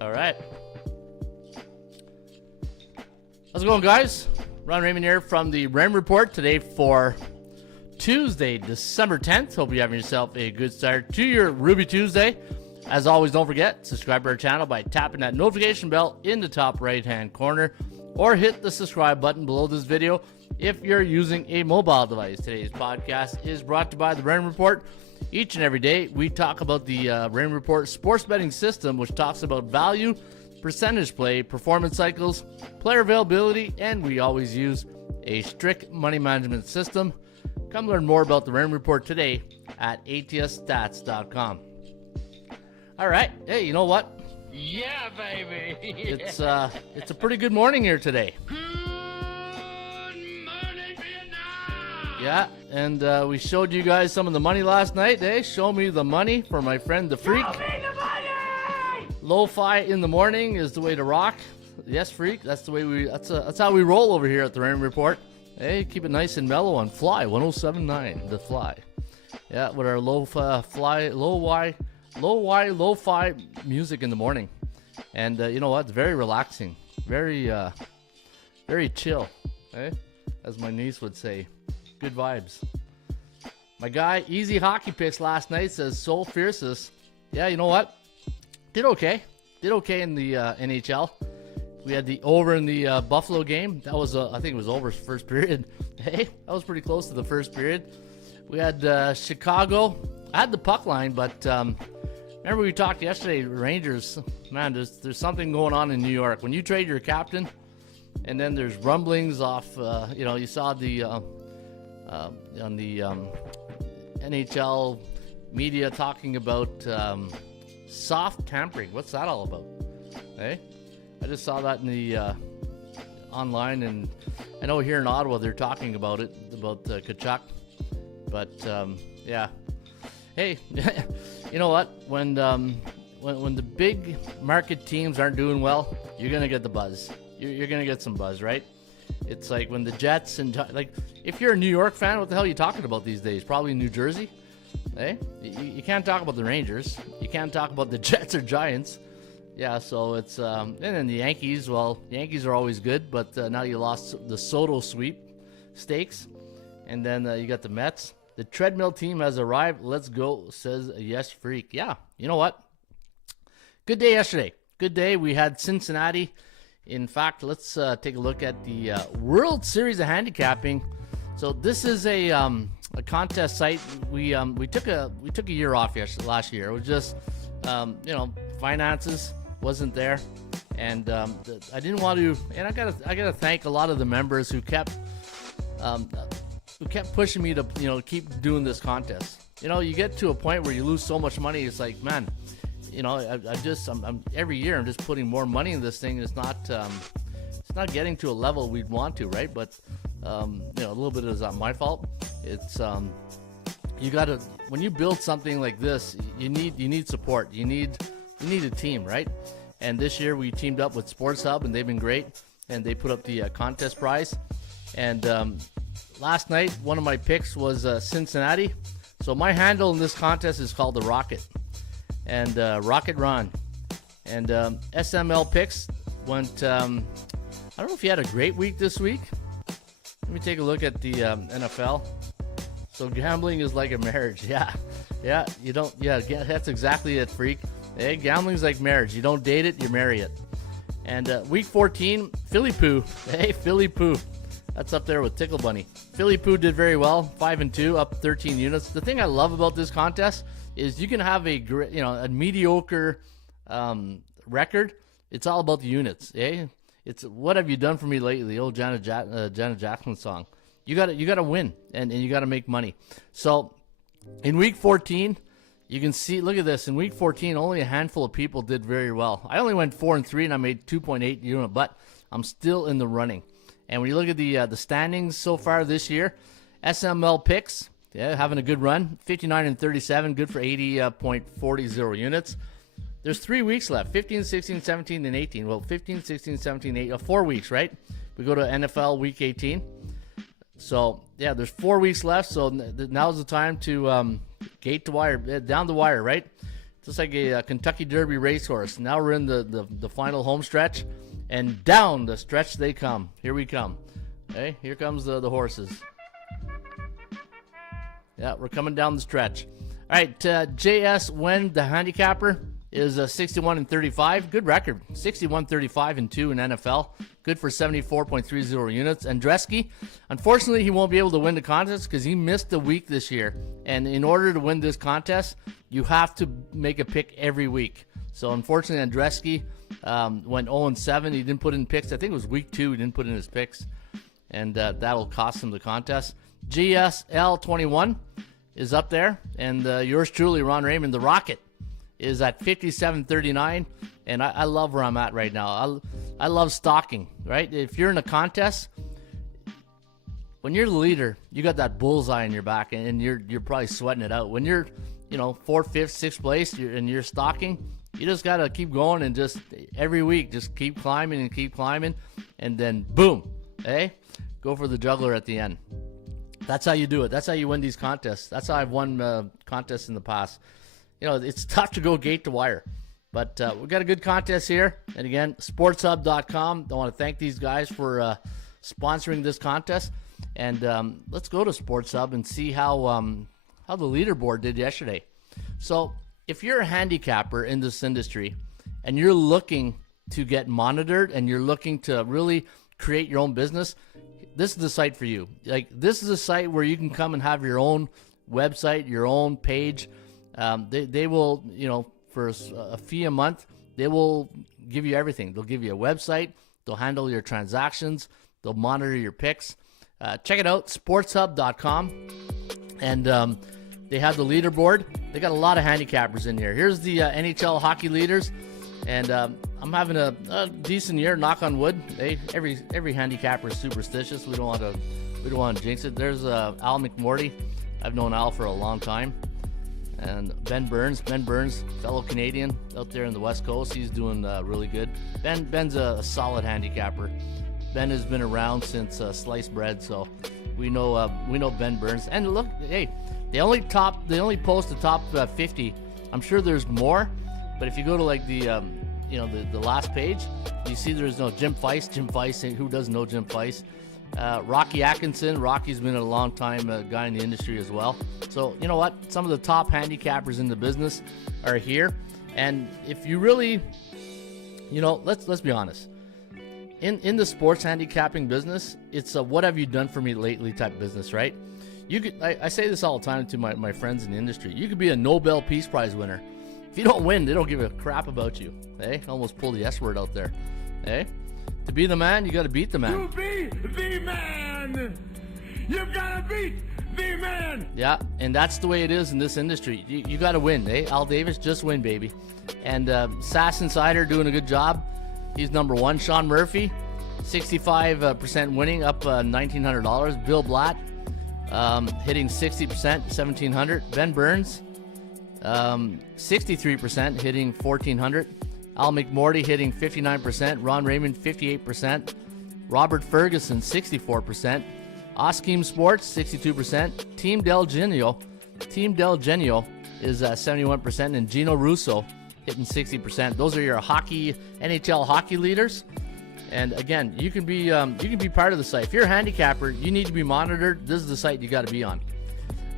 All right. How's it going, guys? Raymond here from the Raymond Report today for Tuesday, December 10th. Hope you're having yourself a good start to your Ruby Tuesday. As always, don't forget, subscribe to our channel by tapping that notification bell in the top right-hand corner or hit the subscribe button below this video if you're using a mobile device. Today's podcast is brought to you by the Raymond Report. Each and every day, we talk about the Raymond Report sports betting system, which talks about value, percentage play, performance cycles, player availability, and we always use a strict money management system. Come learn more about the Raymond Report today at atsstats.com. All right. Hey, you know what? Yeah, baby. It's a pretty good morning here today. Good morning, Vietnam. Yeah, and we showed you guys some of the money last night. Hey, show me the money for my friend the Freak. Show me the money. Lo-fi in the morning is the way to rock. Yes, Freak. That's the way that's how we roll over here at the Raymond Report. Hey, keep it nice and mellow on Fly 107.9, the Fly. Yeah, with our lo-fi music in the morning. And you know what? It's very relaxing. Very chill. Eh? As my niece would say. Good vibes. My guy, Easy Hockey Picks last night says Soul Fiercest. Yeah, you know what? Did okay. Did okay in the NHL. We had the over in the Buffalo game. That was, I think it was over first period. Hey, that was pretty close to the first period. We had Chicago. I had the puck line, but remember we talked yesterday, Rangers. Man, there's something going on in New York. When you trade your captain, and then there's rumblings off, you saw the on the NHL media talking about soft tampering. What's that all about? Hey, I just saw that in the online, and I know here in Ottawa they're talking about it, about Kachuk. But yeah, hey, you know what? When the big market teams aren't doing well, you're gonna get the buzz. You're gonna get some buzz, right? It's like when the Jets and like, if you're a New York fan, what the hell are you talking about these days? Probably New Jersey. Hey, you can't talk about the Rangers. You can't talk about the Jets or Giants. Yeah, so it's and then the Yankees. Well, the Yankees are always good, but now you lost the Soto sweep stakes, and then you got the Mets. The treadmill team has arrived. Let's go, says Yes Freak. Yeah, you know what? Good day yesterday. Good day. We had Cincinnati. In fact, let's take a look at the World Series of Handicapping. So this is a contest site. We took a year off last year. It was just finances wasn't there, and I didn't want to. And I gotta thank a lot of the members who kept pushing me to keep doing this contest. You get to a point where you lose so much money. It's like, man, I'm every year I'm just putting more money in this thing. It's not getting to a level we'd want to, right? But a little bit is not my fault. It's you gotta, when you build something like this, you need support. You need a team, right? And this year we teamed up with Sports Hub, and they've been great. And they put up the contest prize. And last night one of my picks was Cincinnati. So my handle in this contest is called the Rocket. And Rocket Ron. And SML picks went, I don't know if you had a great week this week. Let me take a look at the NFL. So gambling is like a marriage. Yeah, that's exactly it, Freak. Hey, gambling's like marriage. You don't date it, you marry it. And week 14, Philly Poo. Hey, Philly Poo. That's up there with Tickle Bunny. Philly Poo did very well, 5-2, up 13 units. The thing I love about this contest is you can have a mediocre record. It's all about the units. Eh? It's what have you done for me lately? The old Janet Jackson song. You got to win, and you got to make money. So in week 14, you can see. Look at this. In week 14, only a handful of people did very well. I only went 4-3, and I made 2.8 unit, but I'm still in the running. And when you look at the standings so far this year, SML picks. Yeah, having a good run, 59-37, good for 80.40 units. There's 3 weeks left, 15, 16, 17, and 18. Well, 15, 16, 17, 18, 4 weeks, right? We go to NFL week 18. So, yeah, there's 4 weeks left, so now's the time to gate to wire, down the wire, right? just like a Kentucky Derby racehorse. Now we're in the final home stretch, and down the stretch they come. Here we come. Okay, here comes the horses. Yeah, we're coming down the stretch. All right, JS Wen, the handicapper, is 61-35. Good record, 61-35-2 in NFL. Good for 74.30 units. Andreski, unfortunately, he won't be able to win the contest because he missed a week this year. And in order to win this contest, you have to make a pick every week. So unfortunately, Andreski went 0-7. He didn't put in picks. I think it was week 2. He didn't put in his picks, and that'll cost him the contest. GSL21 is up there, and yours truly, Ron Raymond, the Rocket, is at 57-39, and I love where I'm at right now. I love stalking, right? If you're in a contest, when you're the leader, you got that bullseye in your back, and you're probably sweating it out. When you're, 4th, 5th, 6th place, and you're stalking, you just got to keep going and just every week just keep climbing and keep climbing, and then boom, go for the juggler at the end. That's how you do it. That's how you win these contests. That's how I've won contests in the past. It's tough to go gate to wire, but we've got a good contest here. And again, sportshub.com. I want to thank these guys for sponsoring this contest. And let's go to Sports Hub and see how the leaderboard did yesterday. So if you're a handicapper in this industry and you're looking to get monitored and you're looking to really create your own business, this is the site for you. This is a site where you can come and have your own website, your own page. They will, for a fee a month, they will give you everything. They'll give you a website. They'll handle your transactions. They'll monitor your picks. Check it out, sportshub.com. And they have the leaderboard. They got a lot of handicappers in here. Here's the NHL hockey leaders. And I'm having a decent year, knock on wood. Every handicapper is superstitious. We don't want to jinx it. There's Al McMorty. I've known Al for a long time. And Ben Burns, fellow Canadian out there in the West Coast. He's doing really good. Ben's a solid handicapper. Ben has been around since sliced bread, so we know Ben Burns. And look, hey, they only post the top 50. I'm sure there's more, but if you go to the last page, you see there's no Jim Feist. Who doesn't know Jim Feist? Rocky Atkinson. Rocky's been a long time guy in the industry as well. So you know what? Some of the top handicappers in the business are here. And if you really, let's be honest. In the sports handicapping business, it's a what have you done for me lately type business, right? I say this all the time to my friends in the industry. You could be a Nobel Peace Prize winner. If you don't win, they don't give a crap about you. Almost pull the S word out there. To be the man, you got to beat the man. To be the man, you gotta beat the man. Yeah, and that's the way it is in this industry. You got to win, Al Davis, just win, baby. And SAS Insider doing a good job. He's number 1. Sean Murphy, 65% winning, up $1,900. Bill Blatt, hitting 60%, $1,700. Ben Burns, 63%, hitting $1,400. Al McMorty hitting 59%. Ron Raymond, 58%. Robert Ferguson, 64%. Oskeem Sports, 62%. Team Del Genio is 71%. And Gino Russo hitting 60%. Those are your NHL hockey leaders. And again, you can be part of the site. If you're a handicapper, you need to be monitored. This is the site you got to be on.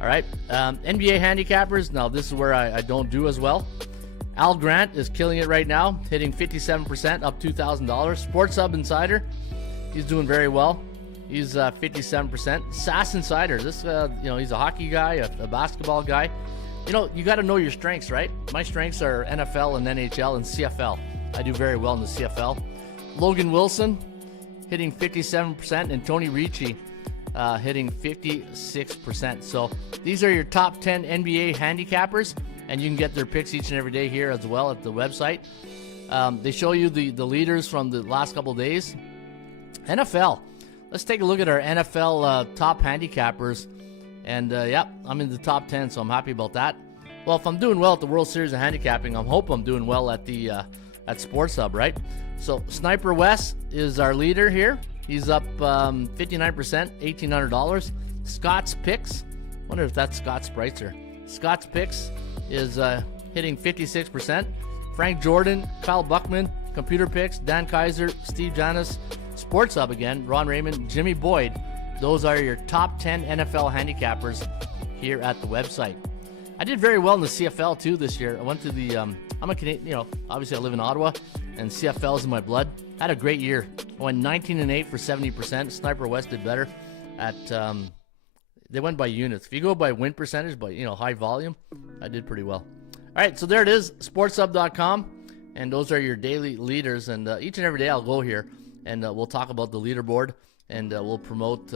All right. NBA handicappers. Now, this is where I don't do as well. Al Grant is killing it right now, hitting 57%, up $2,000. Sports Hub Insider, he's doing very well. He's 57%. SAS Insider, this he's a hockey guy, a basketball guy. You got to know your strengths, right? My strengths are NFL and NHL and CFL. I do very well in the CFL. Logan Wilson hitting 57%, and Tony Ricci hitting 56%. So these are your top 10 NBA handicappers, and you can get their picks each and every day here as well at the website. They show you the leaders from the last couple of days. NFL. Let's take a look at our NFL top handicappers. And, I'm in the top 10, so I'm happy about that. Well, if I'm doing well at the World Series of Handicapping, I hope I'm doing well at the at Sports Hub, right? So Sniper West is our leader here. He's up 59%, $1,800. Scott's Picks, wonder if that's Scott Spreitzer. Scott's Picks is hitting 56%. Frank Jordan, Kyle Buckman, Computer Picks, Dan Kaiser, Steve Janis, Sports Hub again, Ron Raymond, Jimmy Boyd. Those are your top 10 NFL handicappers here at the website. I did very well in the CFL too this year. I went to the, I'm a Canadian, obviously I live in Ottawa, and CFL is in my blood. I had a great year. I went 19-8 for 70%. Sniper West did better at, they went by units. If you go by win percentage, by, high volume, I did pretty well. All right, so there it is, sportshub.com, and those are your daily leaders. And each and every day I'll go here, and we'll talk about the leaderboard, and we'll promote,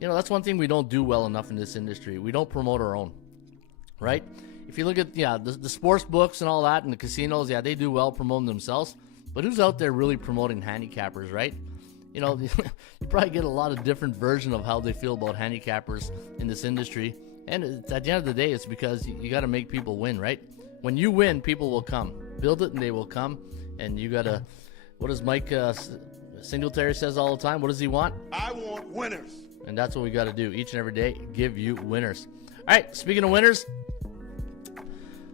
that's one thing we don't do well enough in this industry. We don't promote our own, right? If you look at, the sports books and all that, and the casinos, they do well promoting themselves. But who's out there really promoting handicappers, right? You probably get a lot of different version of how they feel about handicappers in this industry. And at the end of the day, it's because you got to make people win, right? When you win, people will come. Build it and they will come. And you got to, what does Mike Singletary says all the time? What does he want? I want winners. And that's what we got to do each and every day, give you winners. All right, speaking of winners,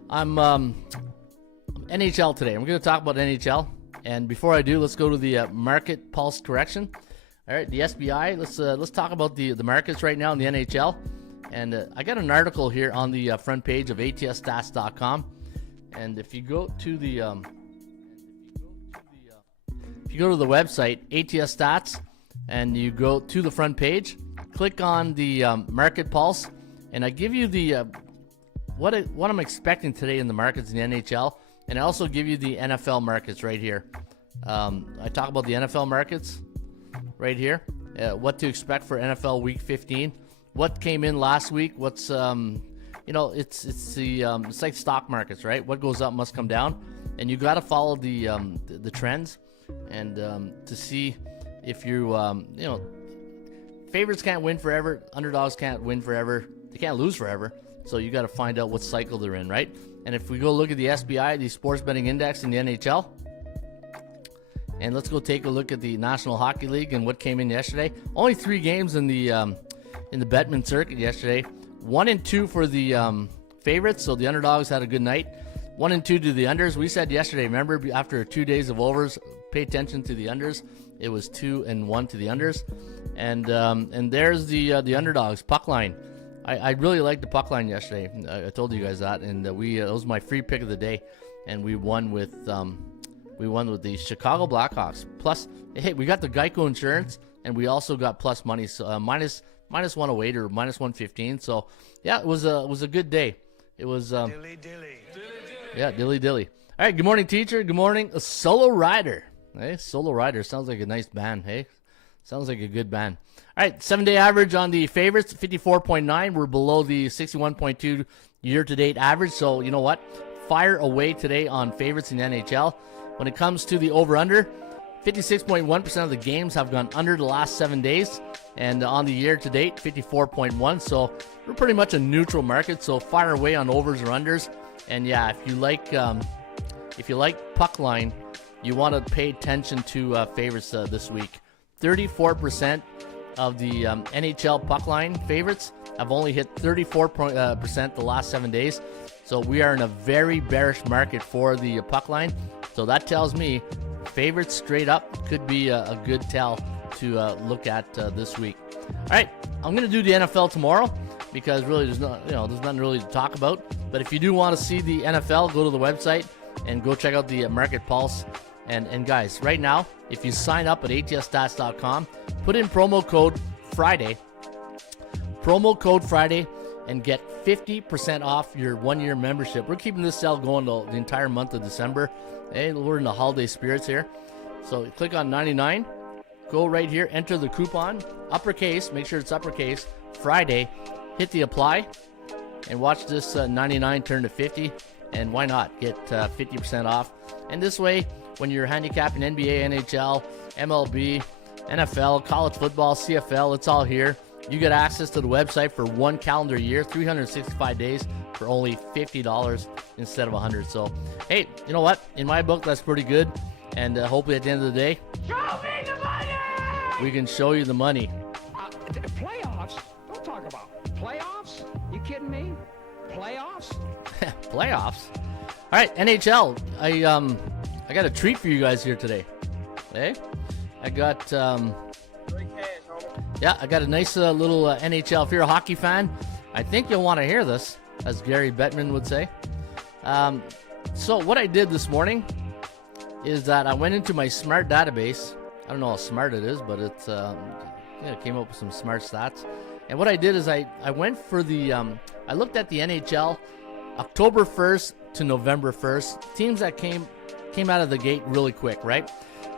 I'm NHL today. I'm going to talk about NHL. And before I do, let's go to the market pulse correction. All right, the SBI. Let's talk about the markets right now in the NHL. And I got an article here on the front page of ATSstats.com. And if you go to the website ATS Stats, and you go to the front page, click on the market pulse, and I give you the what I'm expecting today in the markets in the NHL. And I also give you the NFL markets right here. I talk about the NFL markets right here. What to expect for NFL Week 15. What came in last week. What's it's like stock markets, right? What goes up must come down, and you got to follow the trends, and to see if favorites can't win forever. Underdogs can't win forever. They can't lose forever. So you got to find out what cycle they're in, right? And if we go look at the SBI, the Sports Betting Index in the NHL, and let's go take a look at the National Hockey League and what came in yesterday. Only 3 games in the Bettman circuit yesterday. 1-2 for the favorites, so the underdogs had a good night. 1-2 to the unders. We said yesterday, remember, after 2 days of overs, pay attention to the unders. It was 2-1 to the unders, and there's the underdogs puck line. I really liked the puck line yesterday. I told you guys that, and that was my free pick of the day, and we won with the Chicago Blackhawks. Plus, hey, we got the Geico insurance, and we also got plus money, so minus 108 or minus 115. So yeah, it was a good day. It was dilly. Yeah, dilly. All right, good morning, teacher. Good morning, a Solo Rider. Hey, Solo Rider sounds like a nice band. Hey, sounds like a good band. All right, 7-day average on the favorites, 54.9. We're below the 61.2 year-to-date average. So you know what? Fire away today on favorites in the NHL. When it comes to the over-under, 56.1% of the games have gone under the last 7 days. And on the year-to-date, 54.1. So we're pretty much a neutral market. So fire away on overs or unders. And yeah, if you like puck line, you want to pay attention to favorites this week. 34% of the NHL puck line favorites have only hit 34% the last 7 days. So we are in a very bearish market for the puck line. So that tells me favorites straight up could be a good tell to look at this week. All right, I'm going to do the NFL tomorrow because really there's nothing really to talk about. But if you do want to see the NFL, go to the website and go check out the Market Pulse. And guys, right now, if you sign up at atsstats.com, put in promo code Friday, and get 50% off your 1-year membership. We're keeping this sale going the entire month of December. Hey, we're in the holiday spirits here. So click on 99, go right here, enter the coupon, uppercase, make sure it's uppercase, Friday, hit the apply, and watch this 99 turn to 50. And why not get 50% off? And this way, when you're handicapping NBA, NHL, MLB, NFL, college football, CFL, it's all here. You get access to the website for 1 calendar year, 365 days for only $50 instead of $100. So, hey, you know what? In my book, that's pretty good. And hopefully at the end of the day, Show me the money! We can show you the money. Playoffs? Don't talk about playoffs. You kidding me? Playoffs? Playoffs? All right, NHL. I got a treat for you guys here today. Hey, I got I got a nice little NHL. If you're a hockey fan, I think you'll want to hear this, as Gary Bettman would say. So what I did this morning is that I went into my smart database. I don't know how smart it is, but it came up with some smart stats. And what I did is I went for the I looked at the NHL October 1st to November 1st, teams that came out of the gate really quick, right?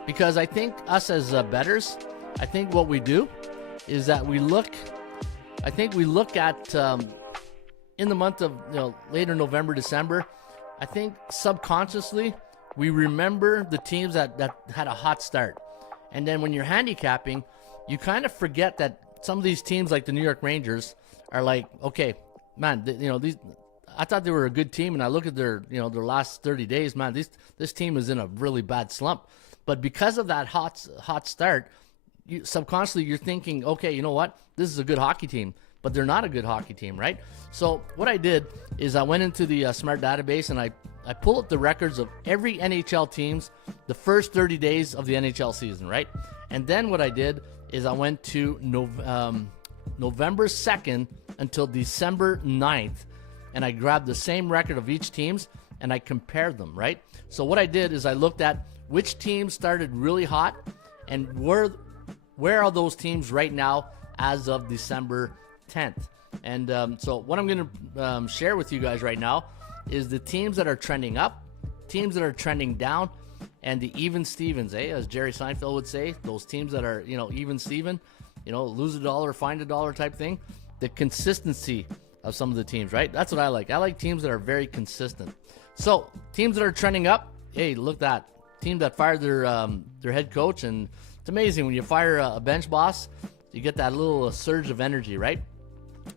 Because I think us as bettors, I think what we do is that we look at in the month of later November, December, I think subconsciously we remember the teams that had a hot start. And then when you're handicapping, you kind of forget that some of these teams like the New York Rangers are like, okay, man, these, I thought they were a good team, and I look at their last 30 days, man, this team is in a really bad slump. But because of that hot start, subconsciously you're thinking, okay, you know what? This is a good hockey team, but they're not a good hockey team, right? So what I did is I went into the smart database and I pulled up the records of every NHL teams the first 30 days of the NHL season, right? And then what I did is I went to November 2nd until December 9th, and I grabbed the same record of each teams and I compared them, right? So what I did is I looked at which teams started really hot and where are those teams right now as of December 10th. And so what I'm going to share with you guys right now is the teams that are trending up, teams that are trending down, and the even Stevens, as Jerry Seinfeld would say, those teams that are, even Steven, lose a dollar, find a dollar type thing, the consistency of some of the teams, right? That's what I like. I like teams that are very consistent. So teams that are trending up, hey, look at that. Team that fired their head coach, and it's amazing when you fire a bench boss, you get that little surge of energy, right?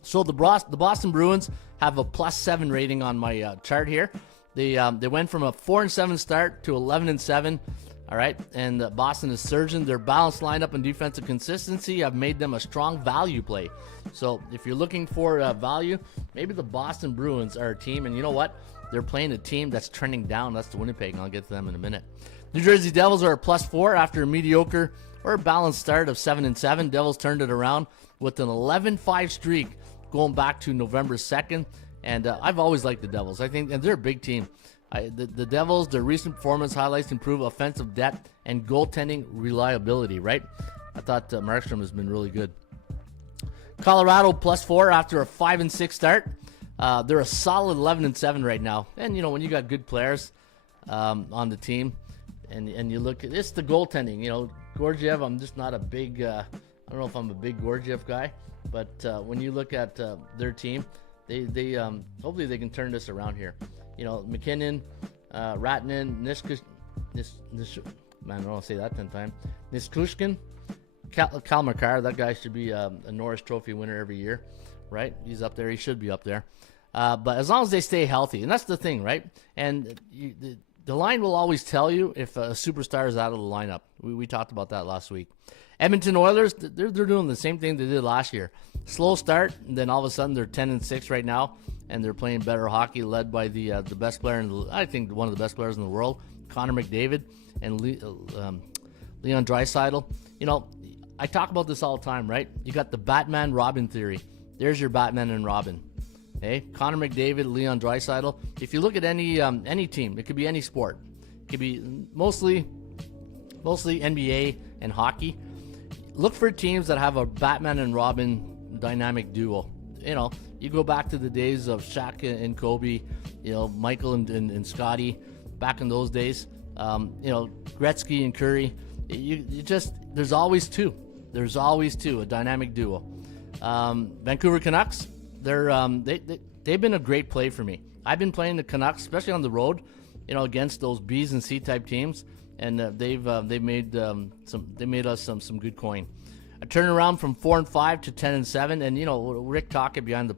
So the Boston Bruins have a +7 rating on my chart here. They went from a 4-7 start to 11-7. All right, and Boston is surging. Their balanced lineup and defensive consistency have made them a strong value play. So if you're looking for value, maybe the Boston Bruins are a team. And you know what? They're playing a team that's trending down. That's the Winnipeg, and I'll get to them in a minute. New Jersey Devils are a +4 after a mediocre or a balanced start of 7-7. Devils turned it around with an 11-5 streak going back to November 2nd. And I've always liked the Devils. I think, and they're a big team. The Devils, their recent performance highlights improve offensive depth and goaltending reliability, right? I thought Markstrom has been really good. Colorado +4 after a 5-6 start. They're a solid 11-7 right now. And, when you got good players on the team and you look at it's the goaltending, Georgiev, I'm just not a big, I don't know if I'm a big Georgiev guy, but when you look at their team, they hopefully they can turn this around here. McKinnon, Ratnin, man, I don't want to say that 10 times. Nichushkin, Kal Makar, that guy should be a Norris Trophy winner every year, right? He's up there. He should be up there. But as long as they stay healthy, and that's the thing, right? And the line will always tell you if a superstar is out of the lineup. We talked about that last week. Edmonton Oilers, they're doing the same thing they did last year. Slow start, and then all of a sudden they're 10-6 right now, and they're playing better hockey, led by the best player I think one of the best players in the world, Connor McDavid and Leon Draisaitl. I talk about this all the time, right? You got the Batman Robin theory. There's your Batman and Robin. Okay, Connor McDavid, Leon Draisaitl. If you look at any team, it could be any sport. It could be mostly NBA and hockey. Look for teams that have a Batman and Robin dynamic duo. You go back to the days of Shaq and Kobe, Michael and Scotty back in those days. Gretzky and Curry. There's always two. There's always two, a dynamic duo. Vancouver Canucks, they've been a great play for me. I've been playing the Canucks, especially on the road, against those B's and C type teams, and they've made us some good coin. A turnaround from 4-5 to 10-7, and Rick Tocchet behind the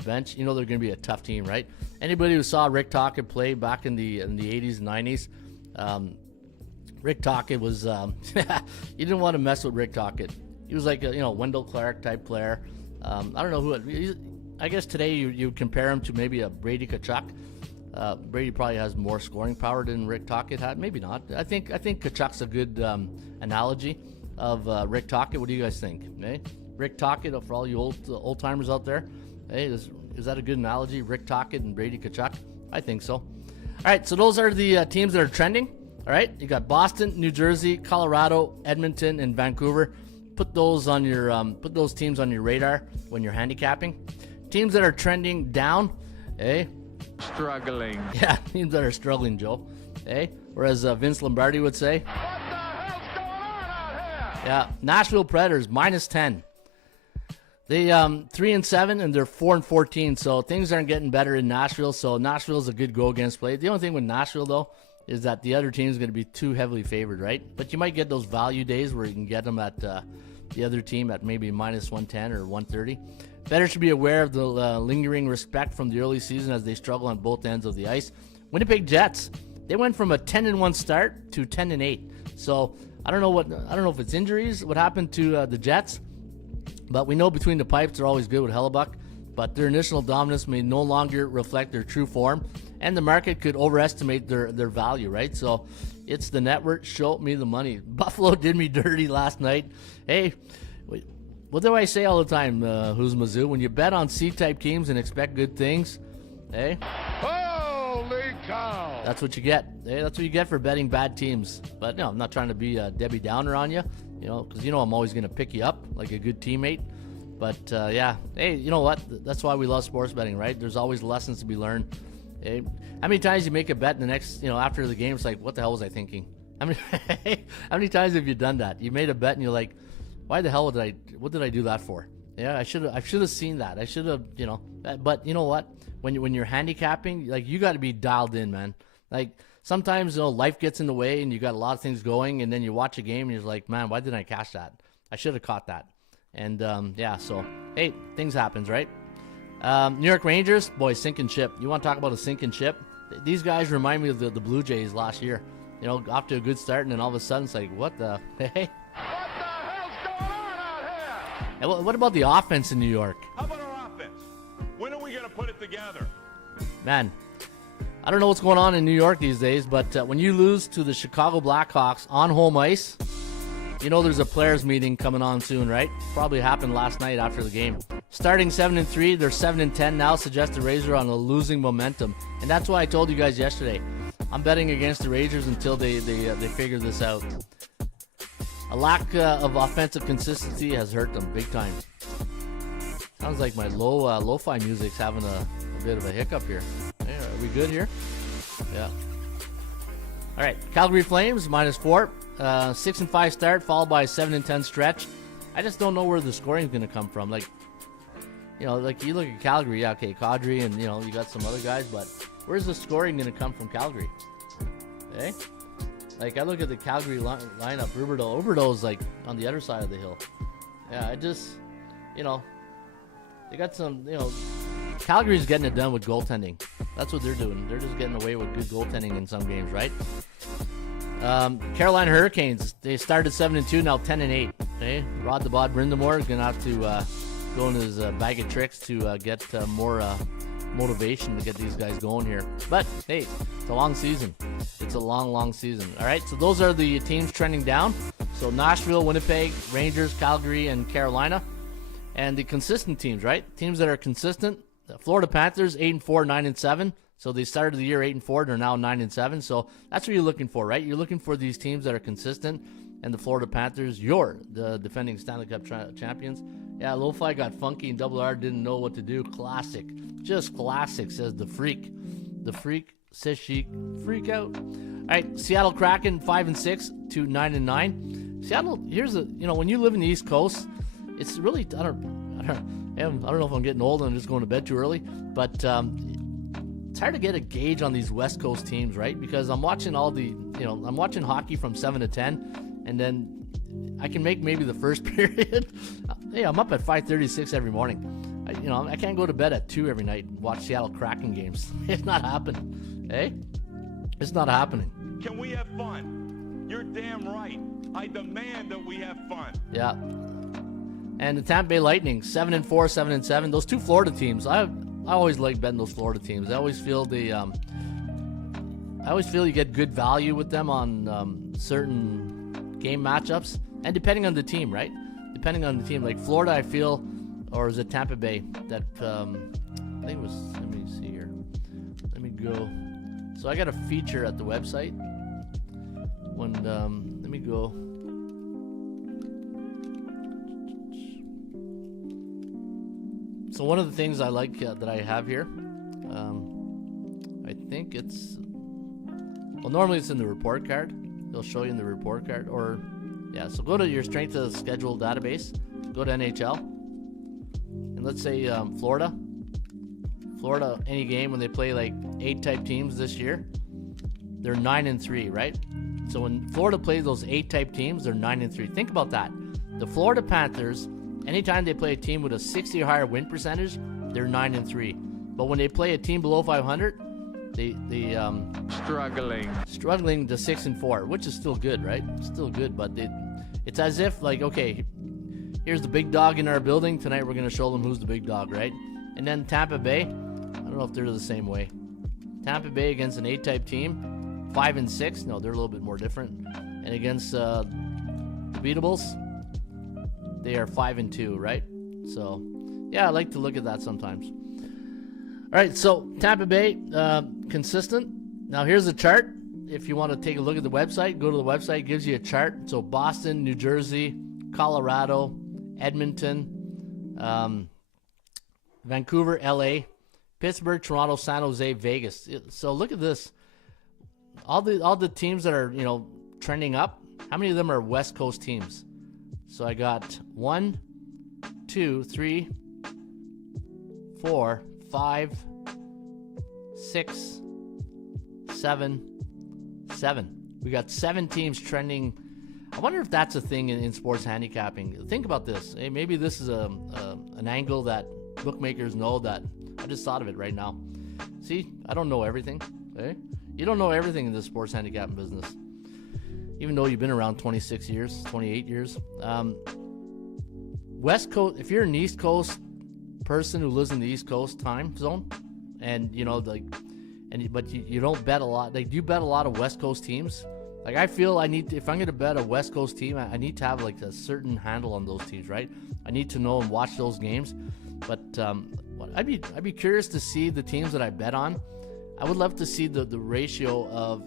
bench. They're going to be a tough team, right? Anybody who saw Rick Tocchet play back in the 80s and 90s, Rick Tocchet was you didn't want to mess with Rick Tocchet. He was like a Wendell Clark type player. I don't know who. I guess today you compare him to maybe a Brady Tkachuk. Brady probably has more scoring power than Rick Tocchet had. Maybe not. I think Kachuk's a good analogy of Rick Tocchet. What do you guys think? Eh? Rick Tocchet, for all you old timers out there, hey, is that a good analogy? Rick Tocchet and Brady Kachuk? I think so. All right, so those are the teams that are trending. All right, you got Boston, New Jersey, Colorado, Edmonton, and Vancouver. Put those teams on your radar when you're handicapping. Teams that are trending down, eh? Struggling. Yeah, teams that are struggling, Joe. Eh? Whereas Vince Lombardi would say, What the hell's going on out here? yeah, Nashville Predators -10. They 3-7 and they're 4-14. So things aren't getting better in Nashville. So Nashville's a good go against play. The only thing with Nashville though is that the other team is going to be too heavily favored, right? But you might get those value days where you can get them at the other team at maybe -110 or 130. Better should be aware of the lingering respect from the early season as they struggle on both ends of the ice. Winnipeg Jets, they went from a 10-1 start to 10-8. So I don't know if it's injuries, what happened to the Jets, but we know between the pipes they're always good with Hellebuck. But their initial dominance may no longer reflect their true form, and the market could overestimate their value, right? So it's the network, show me the money. Buffalo did me dirty last night. Hey, what do I say all the time, Who's Mizzou? When you bet on C-type teams and expect good things, hey? Holy cow! That's what you get. Hey, that's what you get for betting bad teams. But no, I'm not trying to be a Debbie Downer on you, because I'm always going to pick you up like a good teammate. But yeah, hey, you know what? That's why we love sports betting, right? There's always lessons to be learned. Hey, how many times you make a bet and the next, after the game, it's like, what the hell was I thinking? How many times have you done that? You made a bet and you're like, why the hell what did I do that for? Yeah, I should have seen that. I should have, but you know what? When you're handicapping, like, you got to be dialed in, man. Like, sometimes, life gets in the way and you got a lot of things going, and then you watch a game and you're like, man, why didn't I catch that? I should have caught that. And yeah, so hey, things happens, right? New York Rangers, boy, sinking ship. You want to talk about a sinking ship? These guys remind me of the Blue Jays last year. Off to a good start, and then all of a sudden it's like, what the hey? What the hell's going on out here? And what about the offense in New York? How about our offense? When are we going to put it together? Man, I don't know what's going on in New York these days, but when you lose to the Chicago Blackhawks on home ice, there's a players meeting coming on soon, right? Probably happened last night after the game. Starting 7-3, they're 7-10 now, suggests the Rangers are on a losing momentum. And that's why I told you guys yesterday, I'm betting against the Rangers until they figure this out. A lack of offensive consistency has hurt them big time. Sounds like my lo-fi music's having a bit of a hiccup here. Hey, are we good here? Yeah. All right, Calgary Flames, -4. 6-5 start, followed by a 7-10 stretch. I just don't know where the scoring is going to come from. Like you look at Calgary, yeah, okay, Kadri, and you got some other guys, but where's the scoring going to come from Calgary? Hey, like I look at the Calgary lineup, Huberdeau's like on the other side of the hill. Yeah, I just, they got some, Calgary's getting it done with goaltending. That's what they're doing. They're just getting away with good goaltending in some games, right? Carolina Hurricanes, they started 7-2, now 10-8. Okay, Rod the Bod Brindamore is gonna have to go in his bag of tricks to get more motivation to get these guys going here. But hey, it's a long season. It's a long season. All right, so those are the teams trending down. So Nashville, Winnipeg, Rangers, Calgary, and Carolina, and the consistent teams, right? Teams that are consistent. The Florida Panthers 8-4, 9-7. So they started the year 8-4. They're now 9-7. So that's what you're looking for, right? You're looking for these teams that are consistent. And the Florida Panthers, you're the defending Stanley Cup champions. Yeah, Lo-Fi got funky and Double R didn't know what to do. Classic. Just classic, says the freak. The freak, says she. Freak out. All right, Seattle Kraken 5-6 to 9-9. Seattle, when you live in the East Coast, it's really, I don't know if I'm getting old and I'm just going to bed too early, but it's hard to get a gauge on these West Coast teams, right? Because I'm watching I'm watching hockey from 7 to 10, and then I can make maybe the first period. Hey, I'm up at 5:36 every morning. I can't go to bed at 2 every night and watch Seattle Kraken games. It's not happening. Hey, it's not happening. Can we have fun? You're damn right. I demand that we have fun. Yeah. And the Tampa Bay Lightning, 7-4, 7-7. Those two Florida teams, I always like betting those Florida teams. I always feel I always feel you get good value with them on certain game matchups, and depending on the team, right? Depending on the team, like Florida, I feel, or is it Tampa Bay? That I think it was. Let me see here. Let me go. So I got a feature at the website. When let me go. So one of the things I like that I have here, I think it's, well, normally it's in the report card. They'll show you in the report card, or yeah. So go to your strength of schedule database, go to NHL, and let's say Florida, any game when they play like 8 type teams this year, they're 9-3, right? So when Florida plays those 8 type teams, they're 9-3. Think about that. The Florida Panthers, anytime they play a team with a 60 or higher win percentage, they're 9-3. But when they play a team below 500, they struggling to 6-4, which is still good, right? Still good, but it's as if like, okay, here's the big dog in our building. Tonight we're gonna show them who's the big dog, right? And then Tampa Bay, I don't know if they're the same way. Tampa Bay against an 8 type team, 5-6. No, they're a little bit more different. And against the Beatables, they are 5-2, right? So, yeah, I like to look at that sometimes. All right, so Tampa Bay, consistent. Now, here's a chart. If you want to take a look at the website, go to the website. It gives you a chart. So, Boston, New Jersey, Colorado, Edmonton, Vancouver, LA, Pittsburgh, Toronto, San Jose, Vegas. So, look at this. All the teams that are, trending up, how many of them are West Coast teams? So I got 1, 2, 3, 4, 5, 6, 7. We got 7 teams trending. I wonder if that's a thing in sports handicapping. Think about this. Hey, maybe this is an angle that bookmakers know that. I just thought of it right now. See, I don't know everything. Okay? You don't know everything in the sports handicapping business. Even though you've been around 26 years, 28 years. West Coast, if you're an East Coast person who lives in the East Coast time zone, and but you don't bet a lot, like you bet a lot of West Coast teams. Like I feel if I'm going to bet a West Coast team, I need to have like a certain handle on those teams, right? I need to know and watch those games. But I'd be curious to see the teams that I bet on. I would love to see the ratio of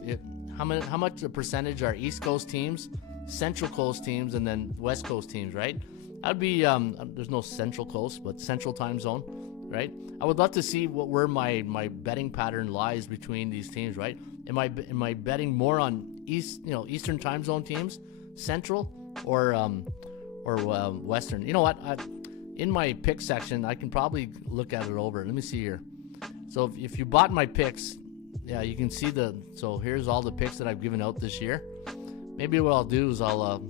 how much a percentage are East Coast teams, Central Coast teams, and then West Coast teams, right? I'd be there's no Central Coast, but Central Time Zone, right? I would love to see where my betting pattern lies between these teams, right? Am I betting more on Eastern Time Zone teams, Central, or Western? You know what? In my pick section, I can probably look at it over. Let me see here. So if you bought my picks, yeah, you can see so here's all the picks that I've given out this year. Maybe what I'll do is I'll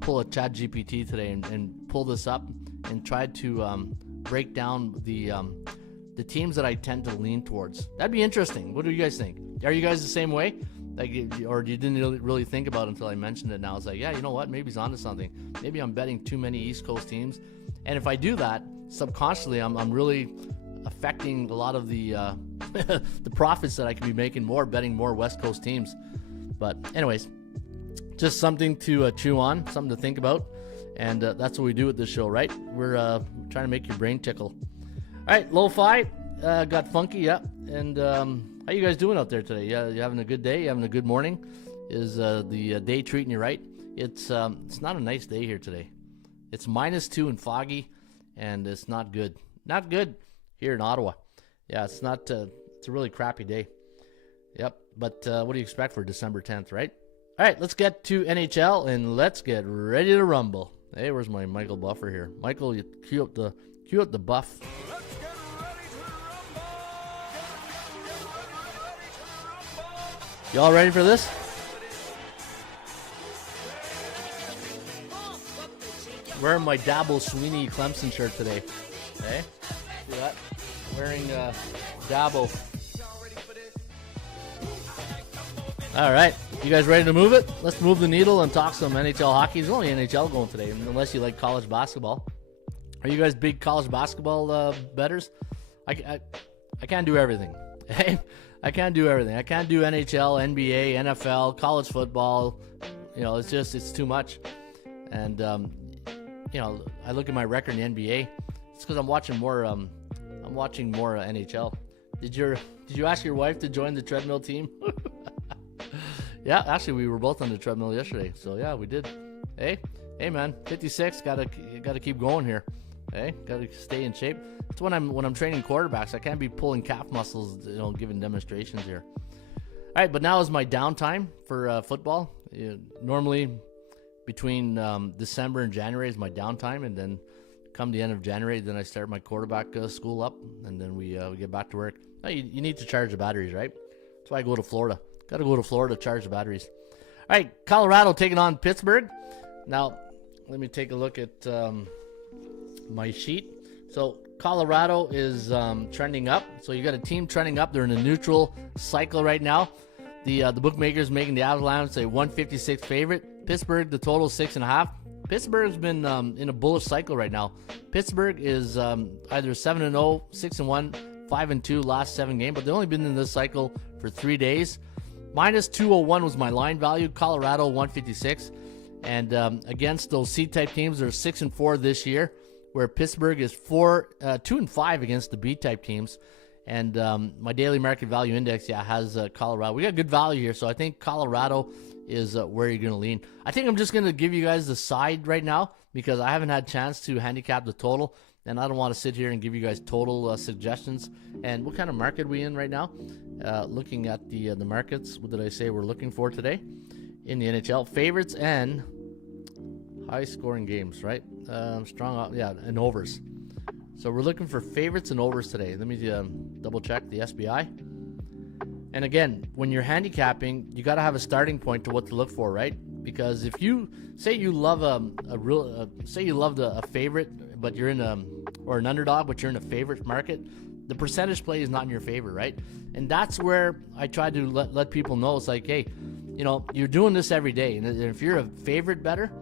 pull a Chat GPT today and pull this up and try to break down the teams that I tend to lean towards. That'd be interesting. What do you guys think? Are you guys the same way? Like, or you didn't really think about it until I mentioned it now? It's like, yeah, you know what? Maybe he's onto something. Maybe I'm betting too many East Coast teams. And if I do that, subconsciously, I'm really affecting a lot of the the profits that I could be making betting more West Coast teams. But anyways, just something to chew on, something to think about. And that's what we do with this show, right? We're trying to make your brain tickle. All right, Lo-Fi got funky, yeah. And how you guys doing out there today? Yeah, you having a good day? You having a good morning? Is the day treating you right? It's not a nice day here today. It's -2 and foggy, and it's not good. Not good here in Ottawa. Yeah, it's not. It's a really crappy day. Yep. But what do you expect for December 10th, right? All right, let's get to NHL and let's get ready to rumble. Hey, where's my Michael Buffer here? Michael, you cue up the buff. Y'all ready for this? Wearing my Dabo Sweeney Clemson shirt today. Hey, see that? Wearing Dabo. All right, you guys ready to move it? Let's move the needle and talk some NHL hockey. There's only NHL going today, unless you like college basketball. Are you guys big college basketball bettors? I can't do everything. Hey, I can't do everything. I can't do NHL, NBA, NFL, college football. It's too much. And I look at my record in the NBA. It's because I'm watching more. NHL. Did you ask your wife to join the treadmill team? Yeah, actually, we were both on the treadmill yesterday. So yeah, we did. Hey, man, 56. Gotta keep going here. Hey, gotta stay in shape. It's when I'm training quarterbacks. I can't be pulling calf muscles, giving demonstrations here. All right, but now is my downtime for football. Normally, between December and January is my downtime, and then come the end of January, then I start my quarterback school up, and then we get back to work. Now, you need to charge the batteries, right? That's why I go to Florida. Got to go to Florida to charge the batteries. All right, Colorado taking on Pittsburgh. Now, let me take a look at my sheet. So Colorado is trending up. So you got a team trending up. They're in a neutral cycle right now. The bookmakers making the Avalanche a 156 favorite. Pittsburgh, the total 6.5. Pittsburgh's been in a bullish cycle right now. Pittsburgh is either 7-0, 6-1, 5-2 last 7 games, but they've only been in this cycle for 3 days. Minus 201 was my line value. Colorado 156, and against those C-type teams, they're 6-4 this year, where Pittsburgh is 2-5 against the B-type teams. And my daily market value index, has Colorado. We got good value here, so I think Colorado is where you're going to lean. I think I'm just going to give you guys the side right now because I haven't had a chance to handicap the total, and I don't want to sit here and give you guys total suggestions. And what kind of market are we in right now? Looking at the markets, what did I say we're looking for today in the NHL? Favorites and high-scoring games, right? Strong, and overs. So we're looking for favorites and overs today. Let me double-check the SBI. And again, when you're handicapping, you got to have a starting point to what to look for, right? Because if you say you love a favorite, but you're in or an underdog, but you're in a favorite market, the percentage play is not in your favor, right? And that's where I try to let people know. It's like, hey, you're doing this every day, and if you're a favorite bettor,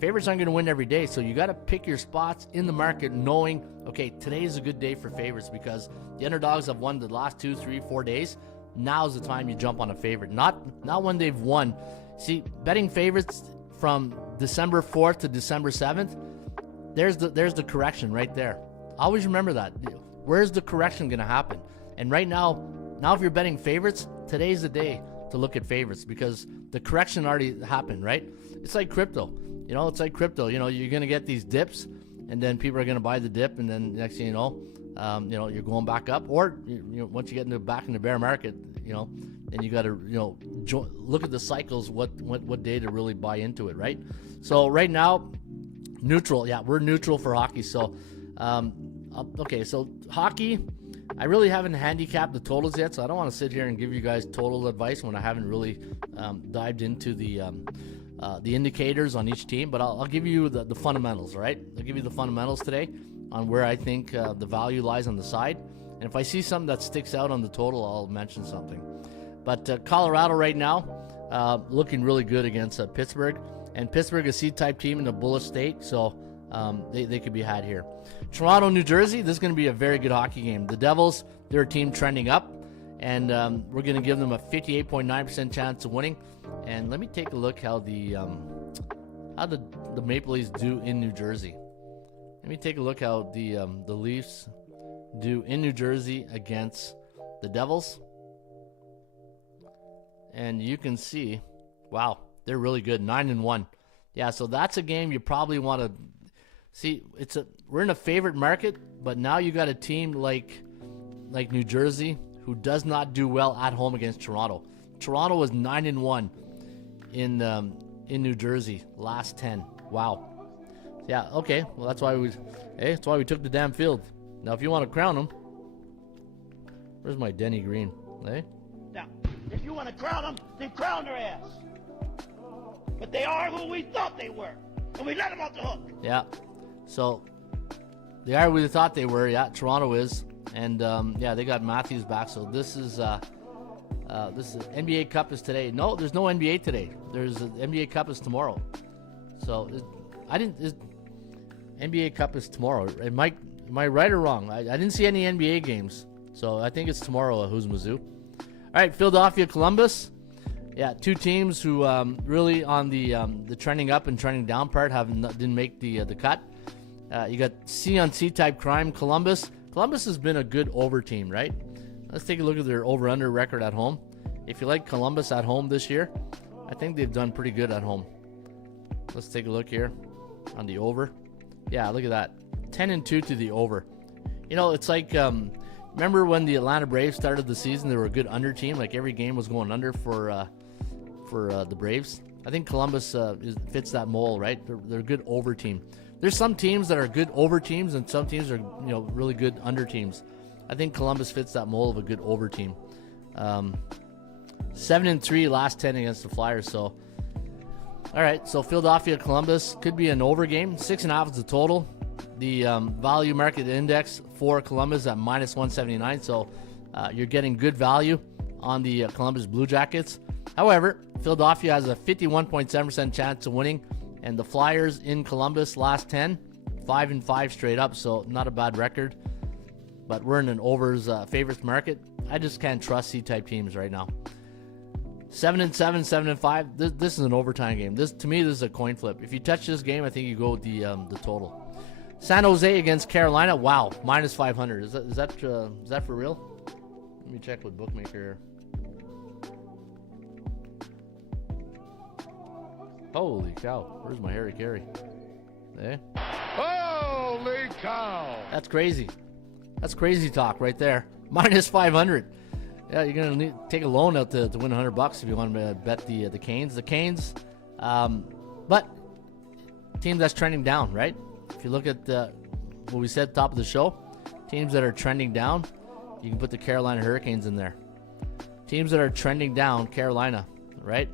favorites aren't going to win every day, so you got to pick your spots in the market knowing, okay, today is a good day for favorites because the underdogs have won the last 2, 3, 4 days. Now's the time you jump on a favorite, not when they've won. See, betting favorites from December 4th to December 7th, there's the correction right there. Always remember that. Where's the correction going to happen? And right now if you're betting favorites, today's the day to look at favorites because the correction already happened, right? It's like crypto. You're going to get these dips, and then people are going to buy the dip, and then next thing you know, you're going back up. Or once you get back in the bear market, then you got to look at the cycles. What day to really buy into it, right? So right now, neutral. Yeah, we're neutral for hockey. So okay, so hockey, I really haven't handicapped the totals yet, so I don't want to sit here and give you guys total advice when I haven't really dived into the indicators on each team, but I'll give you the fundamentals, right? I'll give you the fundamentals today on where I think the value lies on the side. And if I see something that sticks out on the total, I'll mention something. But Colorado right now, looking really good against Pittsburgh. And Pittsburgh is a C-type team in a bullish state, so they could be had here. Toronto, New Jersey, this is going to be a very good hockey game. The Devils, they're a team trending up, and we're going to give them a 58.9% chance of winning. And let me take a look how the Maple Leafs do in New Jersey. Let me take a look how the Leafs do in New Jersey against the Devils. And you can see, wow, they're really good, 9-1. Yeah, so that's a game you probably want to see. We're in a favorite market, but now you got a team like New Jersey who does not do well at home against Toronto. Toronto was 9-1 in New Jersey last 10. Wow. Yeah. Okay. Well, that's why we took the damn field. Now, if you want to crown them, where's my Denny Green? Hey. Now, if you want to crown them, then crown their ass. But they are who we thought they were, and we let them off the hook. Yeah. So they are who we thought they were. Yeah. Toronto is, and they got Matthews back. So this is NBA Cup is today. No, there's no NBA today. There's NBA Cup is tomorrow. So NBA Cup is tomorrow. Am I right or wrong? I didn't see any NBA games, so I think it's tomorrow. Who's Mizzou? All right, Philadelphia, Columbus. Yeah, two teams who really on the trending up and trending down part didn't make the cut. You got C on C type crime, Columbus. Columbus has been a good over team, right? Let's take a look at their over-under record at home. If you like Columbus at home this year, I think they've done pretty good at home. Let's take a look here on the over. Yeah, look at that. 10-2 to the over. You know, it's like, remember when the Atlanta Braves started the season, they were a good under team. Like every game was going under for the Braves. I think Columbus fits that mold, right? They're a good over team. There's some teams that are good over teams, and some teams are really good under teams. I think Columbus fits that mold of a good over team. 7-3 last 10 against the Flyers. So, all right. So Philadelphia, Columbus could be an over game. 6.5 is the total. The value market index for Columbus at -179. So you're getting good value on the Columbus Blue Jackets. However, Philadelphia has a 51.7% chance of winning, and the Flyers in Columbus last 10, 5-5 straight up, so not a bad record. But we're in an overs favorites market. I just can't trust C-type teams right now. 7-7, 7-5. This is an overtime game. To me, this is a coin flip. If you touch this game, I think you go with the total. San Jose against Carolina. Wow, -500. Is that for real? Let me check with bookmaker here. Holy cow. Where's my Harry Carey? There. Holy cow! That's crazy. That's crazy talk right there. -500. Yeah, you're going to need take a loan out to win $100 if you want to bet the Canes. The Canes, but team that's trending down, right? If you look at what we said top of the show, teams that are trending down, you can put the Carolina Hurricanes in there. Teams that are trending down, Carolina, right?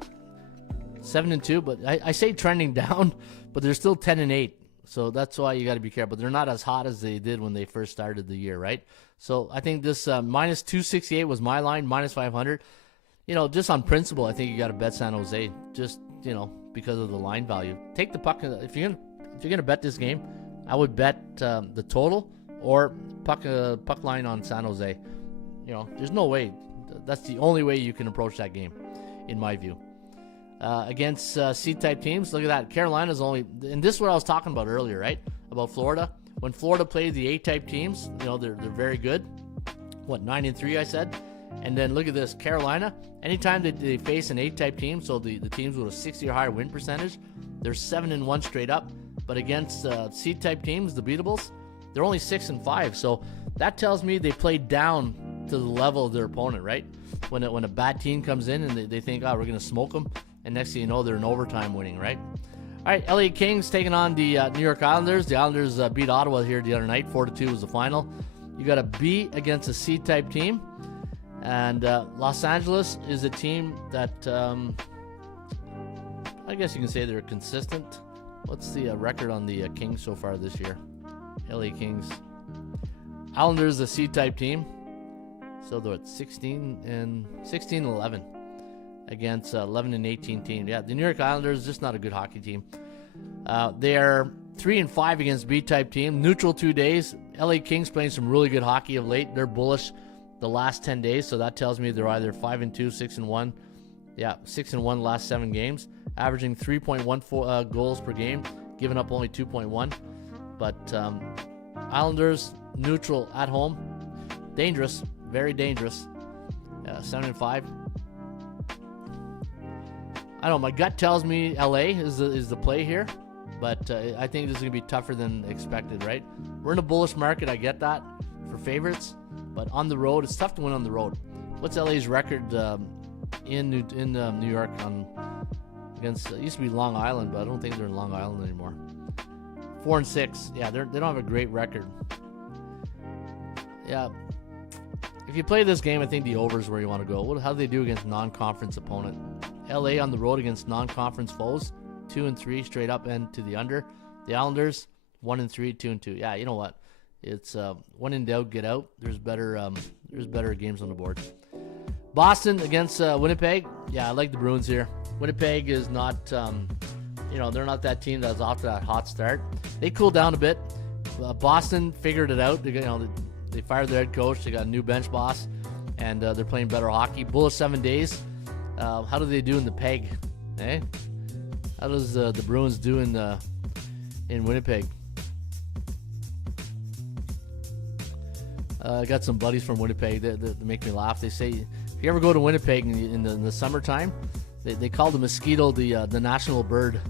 7-2, but I say trending down, but they're still 10-8. So that's why you got to be careful. They're not as hot as they did when they first started the year, right? So I think this -268 was my line, -500. Just on principle, I think you got to bet San Jose, just because of the line value. Take the puck. If you're gonna bet this game, I would bet the total or puck line on San Jose. There's no way. That's the only way you can approach that game, in my view. Against C-type teams, look at that. Carolina's only, and this is what I was talking about earlier, right? About Florida. When Florida played the A-type teams, they're very good. 9-3, I said. And then look at this, Carolina. Anytime they face an A-type team, so the teams with a 60 or higher win percentage, they're 7-1 straight up. But against C-type teams, the beatables, they're only 6-5. So that tells me they played down to the level of their opponent, right? When a bad team comes in and they think, we're going to smoke them. And next thing you know, they're in overtime winning, right? All right, LA Kings taking on the New York Islanders. The Islanders beat Ottawa here the other night. 4-2 was the final. You got a B against a C-type team. And Los Angeles is a team that I guess you can say they're consistent. What's the record on the Kings so far this year? LA Kings. Islanders, a C-type team. So they're at 16-11. Against 11-18 team. Yeah, the New York Islanders just not a good hockey team. They are 3-5 against B-type team. Neutral 2 days. LA Kings playing some really good hockey of late. They're bullish the last 10 days, so that tells me they're either 5-2, 6-1. Yeah, 6-1 last 7 games, averaging 3.14 goals per game, giving up only 2.1. But Islanders neutral at home, dangerous, very dangerous. 7-5. I don't know, my gut tells me LA is the play here, but I think this is going to be tougher than expected, right? We're in a bullish market, I get that, for favorites, but on the road, it's tough to win on the road. What's LA's record in New York against, it used to be Long Island, but I don't think they're in Long Island anymore. 4-6, yeah, they don't have a great record. Yeah, if you play this game, I think the over is where you want to go. How do they do against non-conference opponent? LA on the road against non-conference foes, 2-3 straight up and to the under. The Islanders 1-3, 2-2. Yeah, you know what? It's when in doubt, get out. There's better games on the board. Boston against Winnipeg. Yeah, I like the Bruins here. Winnipeg is not, they're not that team that's off to that hot start. They cooled down a bit. Boston figured it out. They fired their head coach. They got a new bench boss. and they're playing better hockey. Bullish 7 days. How do they do in the peg? Eh? How does the Bruins do in Winnipeg? I got some buddies from Winnipeg that make me laugh. They say if you ever go to Winnipeg in the summertime, they call the mosquito the national bird.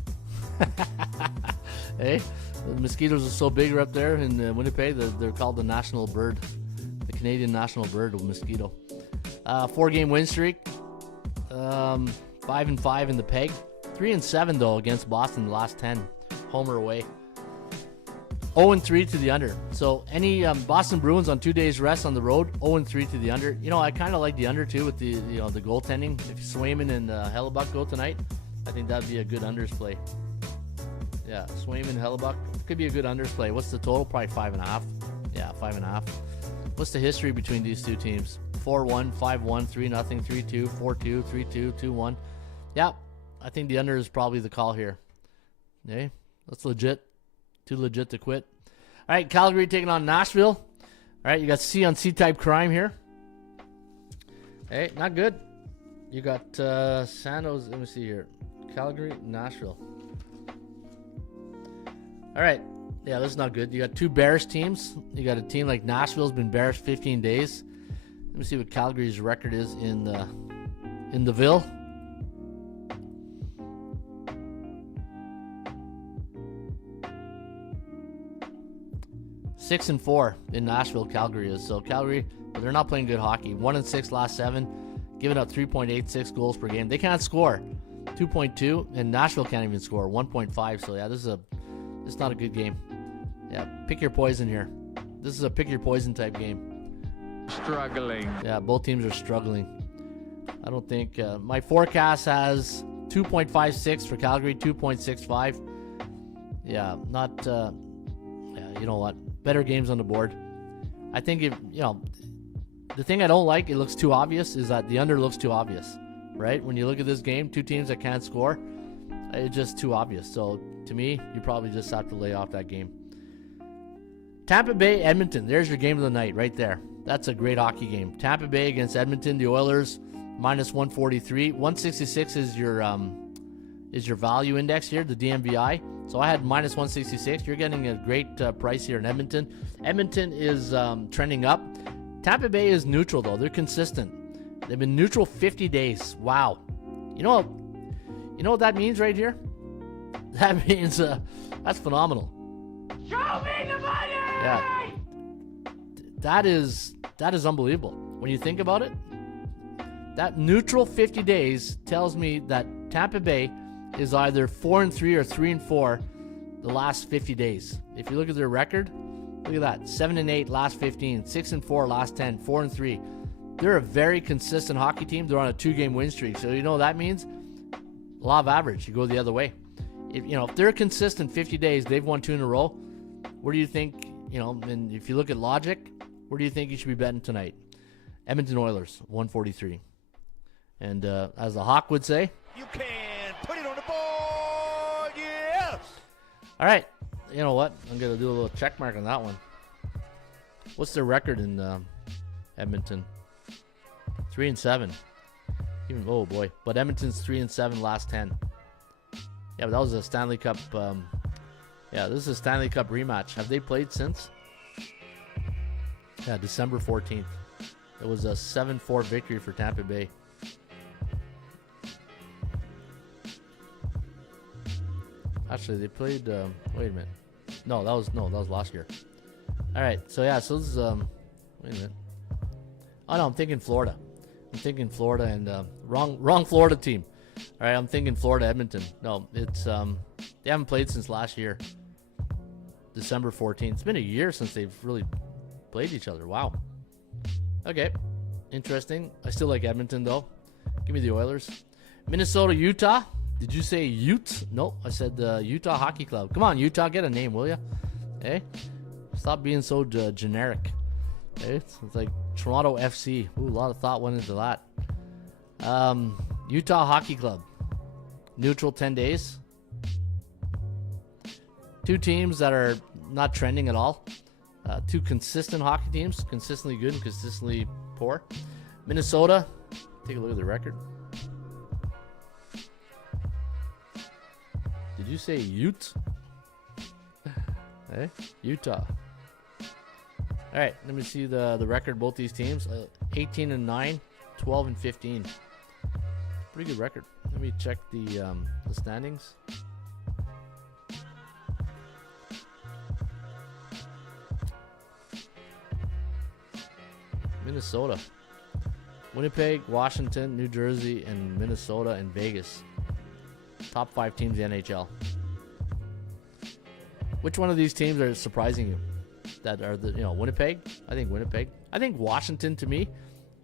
Hey, the mosquitoes are so big up there in Winnipeg that they're called the national bird, the Canadian national bird of mosquito. 4-game win streak, 5-5 in the peg, 3-7 though against Boston the last 10, home or away. 0-3 to the under. So any Boston Bruins on 2 days rest on the road, 0-3 to the under. You know, I kind of like the under too with the the goaltending. If Swayman and Hellebuck go tonight, I think that'd be a good unders play. Yeah, Swayman, Hellebuck could be a good unders play. What's the total? Probably 5.5. Yeah, 5.5. What's the history between these two teams? 4-1, 5-1, 3-0, 3-2, 4-2, 3-2, 2-1. Yeah, I think the under is probably the call here. Okay, that's legit. Too legit to quit. All right, Calgary taking on Nashville. All right, you got C on C type crime here. Hey, not good. You got San Jose. Let me see here. Calgary, Nashville. All right. Yeah, this is not good. You got two bearish teams. You got a team like Nashville's been bearish 15 days. Let me see what Calgary's record is in the Ville. 6-4 in Nashville, Calgary is. So Calgary, they're not playing good hockey. 1-6 last 7, giving up 3.86 goals per game. They can't score. 2.2, and Nashville can't even score. 1.5. So yeah, this is not a good game. Yeah, pick your poison here. This is a pick your poison type game. Struggling. Yeah, both teams are struggling. I don't think my forecast has 2.56 for Calgary, 2.65. Yeah, not. Yeah, you know what? Better games on the board. I think if the thing I don't like, it looks too obvious, is that the under looks too obvious, right? When you look at this game, two teams that can't score, it's just too obvious. So to me, you probably just have to lay off that game. Tampa Bay, Edmonton. There's your game of the night right there. That's a great hockey game. Tampa Bay against Edmonton. The Oilers minus 143. 166 is your value index here, the DMVI. So I had minus 166. You're getting a great price here in Edmonton. Edmonton is trending up. Tampa Bay is neutral, though. They're consistent. They've been neutral 50 days. Wow. You know what that means right here? That means that's phenomenal. Show me the money! Yeah. That is unbelievable. When you think about it, that neutral 50 days tells me that Tampa Bay is either 4-3 or 3-4 the last 50 days. If you look at their record, look at that. 7-8 last 15, 6-4 last 10, 4-3. They're a very consistent hockey team. They're on a 2-game win streak. So you know what that means? Law of average. You go the other way. If they're consistent 50 days, they've won 2 in a row. Where do you think, and if you look at logic, where do you think you should be betting tonight? Edmonton Oilers, 143. And as the Hawk would say, You can put it on the board, yeah! all right, you know what? I'm going to do a little check mark on that one. What's their record in Edmonton? 3-7. Oh boy. But Edmonton's 3-7 last 10. Yeah, but that was a Stanley Cup. Yeah, this is a Stanley Cup rematch. Have they played since? Yeah, December 14th. It was a 7-4 victory for Tampa Bay. Actually, they played. Wait a minute. No, that was last year. All right. So yeah. So this is. Wait a minute. Oh no, I'm thinking Florida. And wrong Florida team. All right, I'm thinking Florida Edmonton. No, it's they haven't played since last year. December 14th. It's been a year since they've really played each other. Wow. Okay. Interesting. I still like Edmonton though. Give me the Oilers. Minnesota, Utah. Did you say Ute? No, I said Utah Hockey Club. Come on, Utah, get a name, will you? Hey, stop being so generic. Hey, it's like Toronto FC. Ooh, a lot of thought went into that. Utah Hockey Club. Neutral 10 days. Two teams that are not trending at all. Two consistent hockey teams. Consistently good and consistently poor. Minnesota. Take a look at the record. Did you say Ute? Hey, Utah. All right, let me see the record. Both these teams: 18-9, 12-15. Pretty good record. Let me check the standings. Minnesota, Winnipeg, Washington, New Jersey, and Minnesota and Vegas. Top 5 teams in the NHL. Which one of these teams are surprising you? That are Winnipeg? I think Winnipeg. I think Washington, to me,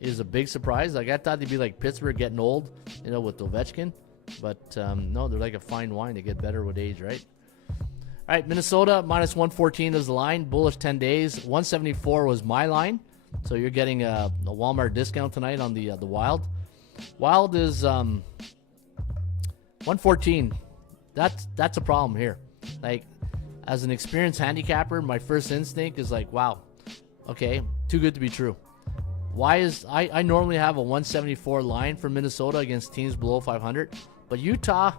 is a big surprise. Like, I thought they'd be like Pittsburgh getting old, with Ovechkin. But no, they're like a fine wine. They get better with age, right? All right, Minnesota, minus 114 is the line. Bullish 10 days. 174 was my line. So you're getting a Walmart discount tonight on the Wild. Wild is 114. That's a problem here. Like, as an experienced handicapper, my first instinct is like, wow, okay, too good to be true. Why is I normally have a 174 line for Minnesota against teams below 500, but Utah,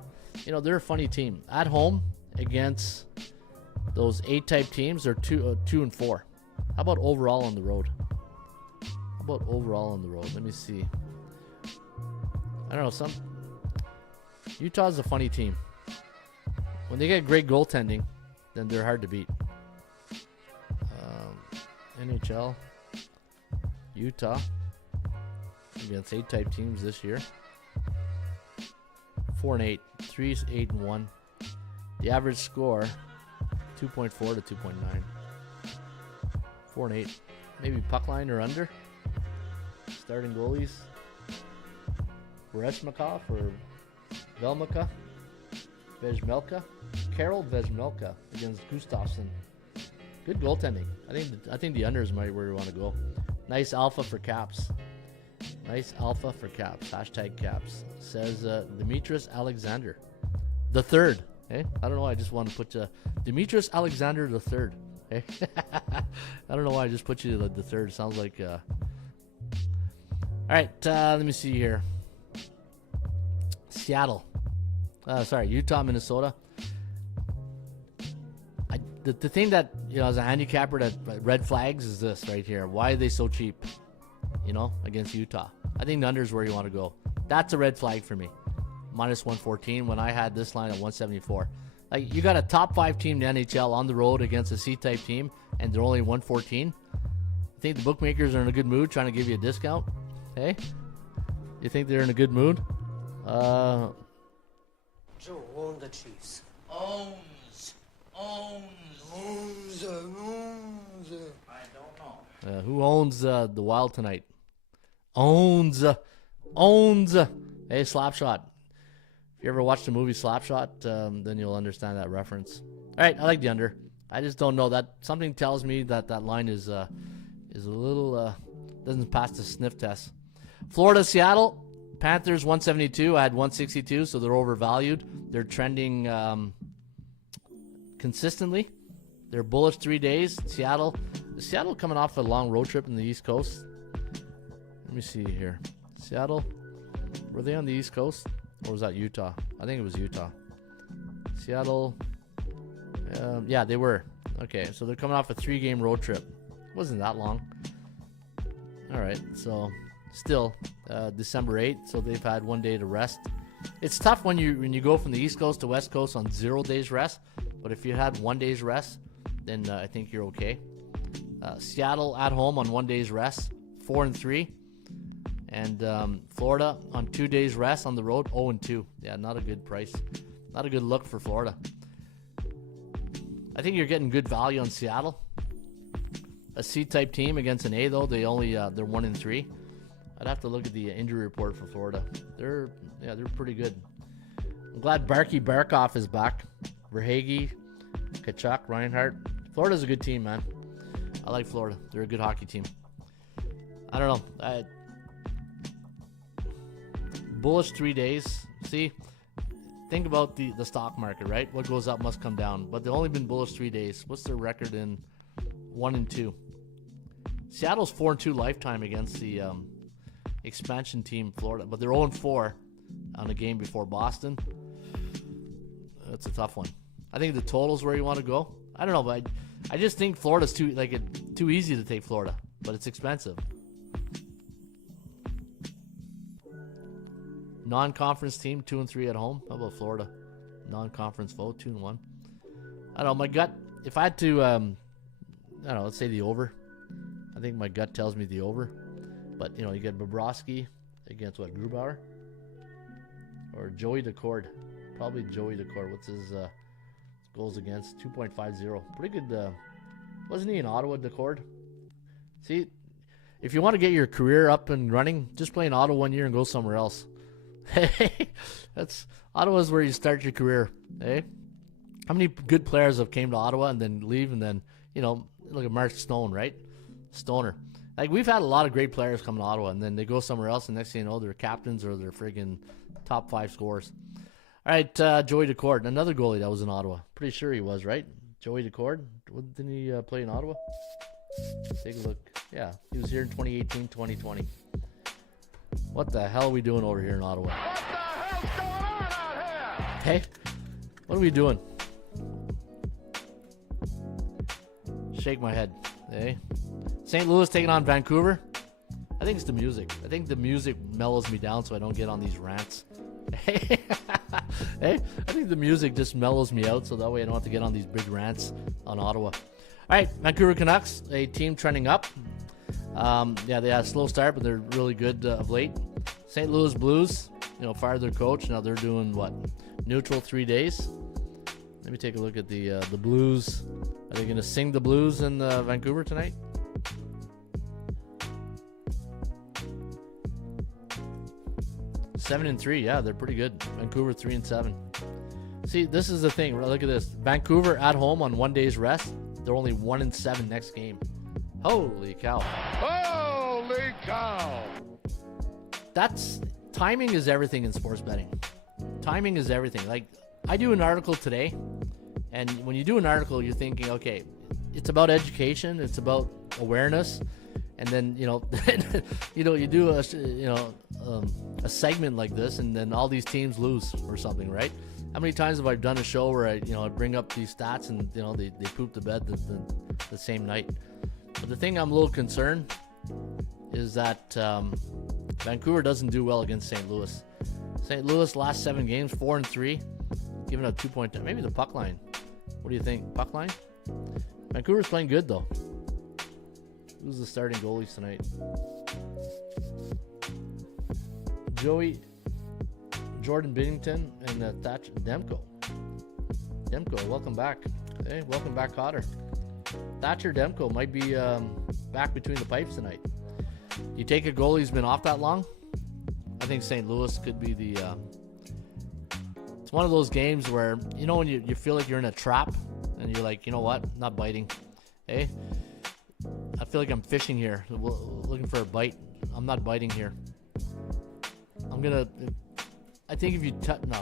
they're a funny team at home against those A-type teams. They're 2-4. How about overall on the road? Let me see. I don't know. Utah's a funny team. When they get great goaltending, then they're hard to beat. NHL, Utah against A-type teams this year. 4-8, 3-8-1. The average score 2.4 to 2.9. 4-8. Maybe puck line or under. Starting goalies: Reshmakov or Velmaka, Vejmelka, Carol Vejmelka against Gustafsson. Good goaltending. I think the under is where you want to go. Nice alpha for Caps. Hashtag Caps. Says Demetrius Alexander the third. Hey, I don't know why I just want to put Demetrius Alexander the third. Hey, I don't know why I just put you the third. Sounds like. All right, let me see here. Utah, Minnesota. The thing that, as a handicapper, that red flags is this right here. Why are they so cheap, against Utah? I think the under is where you want to go. That's a red flag for me. Minus 114 when I had this line at 174. Like, you got a top 5 team in the NHL on the road against a C-type team, and they're only 114. I think the bookmakers are in a good mood trying to give you a discount. Hey? You think they're in a good mood? Joe own the Chiefs. Owns. I don't know. Who owns the Wild tonight? Owns. Hey, Slapshot. If you ever watched the movie Slapshot, then you'll understand that reference. All right, I like the under. I just don't know that something tells me that line is a little doesn't pass the sniff test. Florida, Seattle, Panthers 172. I had 162, so they're overvalued. They're trending consistently. They're bullish 3 days. Seattle coming off a long road trip in the East Coast. Let me see here. Seattle, were they on the East Coast? Or was that Utah? I think it was Utah. Seattle, yeah, they were. Okay, so they're coming off a 3-game road trip. Wasn't that long. All right, so still December 8th, so they've had 1 day to rest. It's tough when you go from the East Coast to West Coast on 0 days rest, but if you had 1 day's rest, then I think you're okay. Seattle at home on 1 day's rest, 4-3. And Florida on 2 days rest on the road, 0-2. Yeah, not a good price. Not a good look for Florida. I think you're getting good value on Seattle. A C-type team against an A, though. They're 1-3. I'd have to look at the injury report for Florida. They're pretty good. I'm glad Barkov is back. Verhaeghe, Kachuk, Reinhardt. Florida's a good team, man. I like Florida. They're a good hockey team. I don't know. Bullish 3 days. See, think about the stock market, right? What goes up must come down. But they've only been bullish 3 days. What's their record in 1-2? Seattle's 4-2 lifetime against the expansion team, Florida. But they're 0-4 on the game before Boston. That's a tough one. I think the total's where you want to go. I don't know, but I just think Florida's too easy to take Florida, but it's expensive. Non-conference team 2-3 at home. How about Florida? Non-conference vote 2-1. I don't know. My gut. If I had to, I don't know. Let's say the over. I think my gut tells me the over. But you get Bobrovsky against what, Grubauer or Joey Decord? Probably Joey Decord. What's his goals against? 2.50. Pretty good. Wasn't he in Ottawa, Decord? See, if you want to get your career up and running, just play in Ottawa 1 year and go somewhere else. Hey, Ottawa's where you start your career. Hey, how many good players have came to Ottawa and then leave and then look at Mark Stone, right? Stoner. Like, we've had a lot of great players come to Ottawa and then they go somewhere else and next thing you know they're captains or they're friggin' top 5 scorers. All right, Joey Decord, another goalie that was in Ottawa. Pretty sure he was, right? Joey Decord. Didn't he play in Ottawa? Take a look. Yeah, he was here in 2018, 2020. What the hell are we doing over here in Ottawa? What the hell's going on out here? Hey, what are we doing? Shake my head. Hey, St. Louis taking on Vancouver. I think it's the music. I think the music mellows me down so I don't get on these rants. Hey, I think the music just mellows me out so that way I don't have to get on these big rants on Ottawa. All right, Vancouver Canucks, a team trending up. Yeah, they had a slow start, but they're really good of late. St. Louis Blues, fired their coach. Now they're doing what? Neutral 3 days. Let me take a look at the Blues. Are they going to sing the Blues in Vancouver tonight? Seven and 3, yeah, they're pretty good. Vancouver 3-7. See, this is the thing. Look at this. Vancouver at home on 1 day's rest. They're only 1-7 next game. Holy cow! Holy cow! Timing is everything in sports betting. Timing is everything. Like, I do an article today, and when you do an article, you're thinking, okay, it's about education, it's about awareness, and then you do a segment like this, and then all these teams lose or something, right? How many times have I done a show where I bring up these stats and they poop the bed the same night? But the thing I'm a little concerned is that Vancouver doesn't do well against St. Louis. St. Louis last 7 games, 4-3, giving up 2.10. Maybe the puck line. What do you think? Puck line? Vancouver's playing good though. Who's the starting goalies tonight? Jordan Binnington and Thatcher Demko. Welcome back. Hey, welcome back, Cotter. Thatcher Demko might be back between the pipes tonight. You take a goalie who's been off that long? I think St. Louis could be the... it's one of those games where, when you feel like you're in a trap and you're like, you know what? Not biting. Hey, I feel like I'm fishing here, looking for a bite. I'm not biting here. I think if you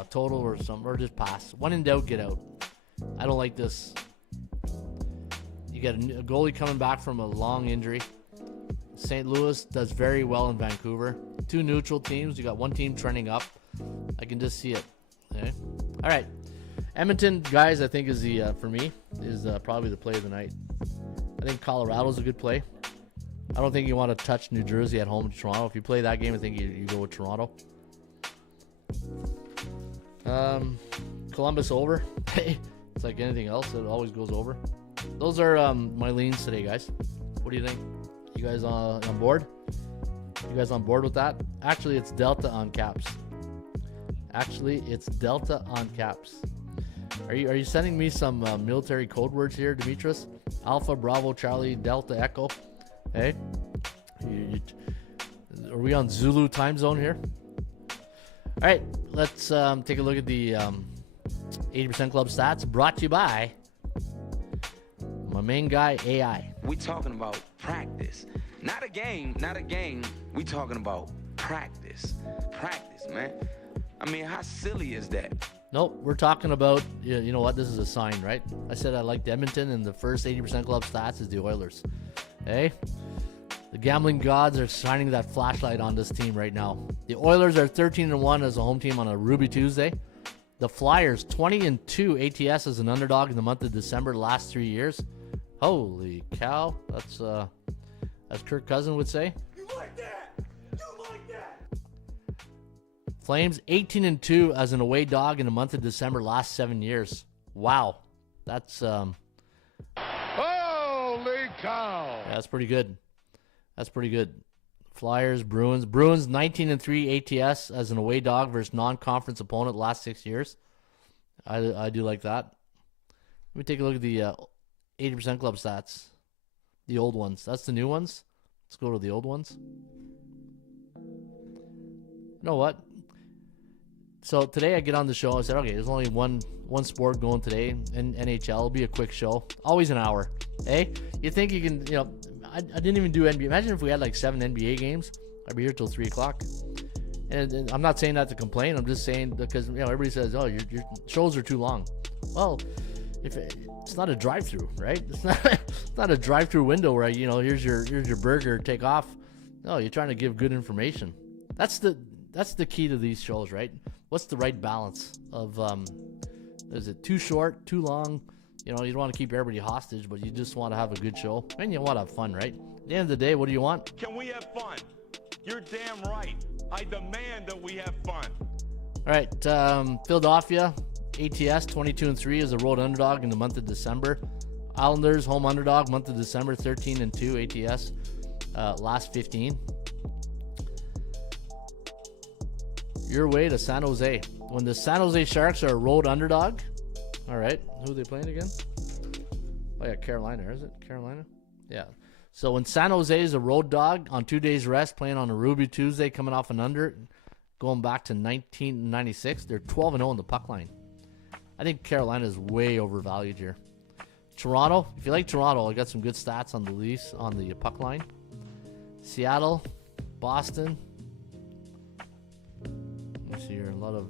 total or something, or just pass. When in doubt, get out. I don't like this. You got a goalie coming back from a long injury. St. Louis does very well in Vancouver. 2 neutral teams. You got one team trending up. I can just see it. Okay. All right. Edmonton, guys, I think is for me, is probably the play of the night. I think Colorado's a good play. I don't think you want to touch New Jersey at home to Toronto. If you play that game, I think you go with Toronto. Columbus over. Hey, it's like anything else. It always goes over. Those are my leans today, guys. What do you think? You guys on board? You guys on board with that? Actually, it's Delta on Caps. Are you sending me some military code words here, Demetrius? Alpha, Bravo, Charlie, Delta, Echo. Hey, are we on Zulu time zone here? All right, let's take a look at the 80% Club stats brought to you by my main guy, AI. We talking about practice. Not a game. We talking about practice. Practice, man. I mean, how silly is that? Nope, we're talking about, you know what, this is a sign, right? I said I liked Edmonton, and the first 80% Club stats is the Oilers. Hey? The gambling gods are shining that flashlight on this team right now. The Oilers are 13-1 as a home team on a Ruby Tuesday. The Flyers 20-2 ATS as an underdog in the month of December the last 3 years. Holy cow. That's as Kirk Cousins would say. You like that? You like that? Flames 18-2 as an away dog in the month of December last 7 years. Wow. That's Holy cow! that's pretty good. That's pretty good. Flyers, Bruins. Bruins 19-3 ATS as an away dog versus non-conference opponent the last 6 years. I do like that. Let me take a look at the 80% club stats. The old ones. That's the new ones. Let's go to the old ones. You know what? So today I get on the show. I said, okay, there's only one sport going today in NHL. It'll be a quick show. Always an hour. Hey, you think you can, I didn't even do NBA. Imagine if we had like 7 NBA games. I'd be here till 3 o'clock. And I'm not saying that to complain. I'm just saying because, everybody says, oh, your shows are too long. Well, it's not a drive-through, right? It's not a drive-through window where here's your burger, take off. No, you're trying to give good information. That's the key to these shows, right? What's the right balance of is it too short, too long? You don't want to keep everybody hostage, but you just want to have a good show and you want to have fun, right? At the end of the day, what do you want? Can we have fun? You're damn right. I demand that we have fun. All right, Philadelphia ATS 22-3 is a road underdog in the month of December. Islanders home underdog month of December 13-2 ATS last 15. Your way to San Jose. When the San Jose Sharks are a road underdog. All right, who are they playing again? Oh yeah, Carolina, is it? Carolina? Yeah. So when San Jose is a road dog on 2 days rest, playing on a Ruby Tuesday, coming off an under, going back to 1996, they're 12-0 in the puck line. I think Carolina is way overvalued here. Toronto, if you like Toronto, I got some good stats on the Leafs on the puck line. Seattle, Boston. Let's see here, a lot of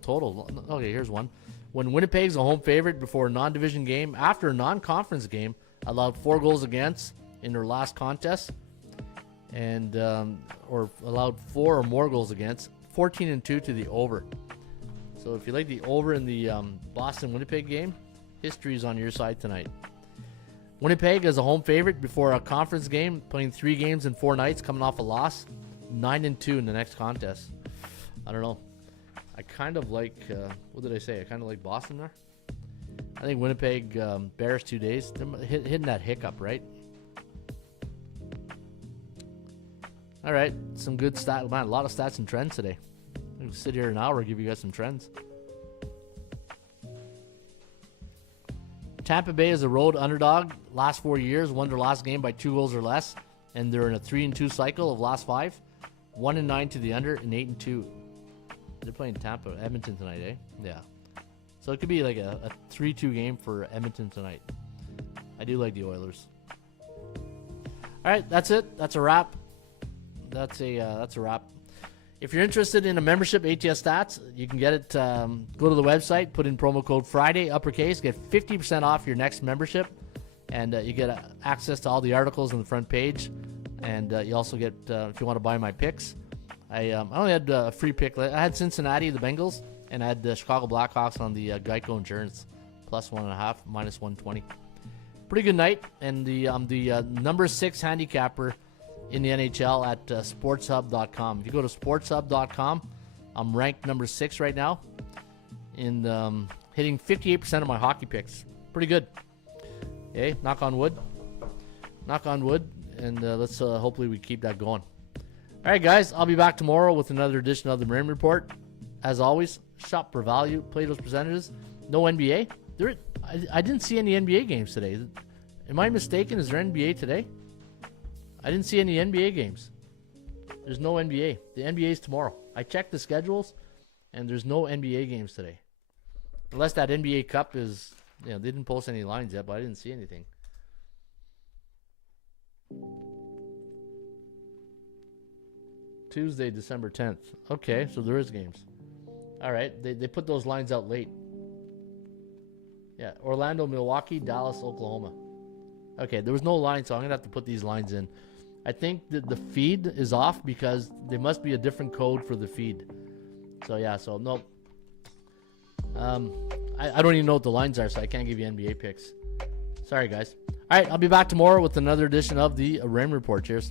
total. Okay, here's one. When Winnipeg's a home favorite before a non-division game, after a non-conference game, allowed 4 goals against in their last contest, and or allowed 4 or more goals against, 14-2 to the over. So if you like the over in the Boston-Winnipeg game, history is on your side tonight. Winnipeg as a home favorite before a conference game, playing 3 games in 4 nights, coming off a loss, 9-2 in the next contest. I don't know. I kind of like, what did I say? I kind of like Boston there. I think Winnipeg bears 2 days. They're hitting that hiccup, right? All right, some good stats. Man, a lot of stats and trends today. I can sit here an hour and give you guys some trends. Tampa Bay is a road underdog. Last 4 years, won their last game by 2 goals or less, and they're in a 3-2 cycle of last 5. 1-9 to the under and 8-2. They're playing Edmonton tonight, eh? Yeah. So it could be like a 3-2 game for Edmonton tonight. I do like the Oilers. All right, that's it. That's a wrap. That's a wrap. If you're interested in a membership, ATS Stats, you can get it. Go to the website, put in promo code Friday, uppercase, get 50% off your next membership, and you get access to all the articles on the front page. And you also get, if you want to buy my picks, I only had a free pick. I had Cincinnati, the Bengals, and I had the Chicago Blackhawks on the Geico Insurance, +1.5, -120. Pretty good night, and I'm the number 6 handicapper in the NHL at sportshub.com. If you go to sportshub.com, I'm ranked number 6 right now, in hitting 58% of my hockey picks. Pretty good. Okay, knock on wood. Knock on wood, and let's hopefully we keep that going. All right, guys, I'll be back tomorrow with another edition of the Marine Report. As always, shop for value, play those percentages. No NBA. I didn't see any NBA games today. Am I mistaken? Is there NBA today? I didn't see any NBA games. There's no NBA. The NBA is tomorrow. I checked the schedules, and there's no NBA games today. Unless that NBA Cup is, they didn't post any lines yet, but I didn't see anything. Tuesday, December 10th. Okay, so there is games. All right, they put those lines out late. Yeah, Orlando, Milwaukee, Dallas, Oklahoma. Okay, there was no line, so I'm going to have to put these lines in I think that the feed is off because there must be a different code for the feed. So yeah, so no. I don't even know what the lines are, so I can't give you NBA picks. Sorry, guys. All right, I'll be back tomorrow with another edition of the Raymond Report. Cheers.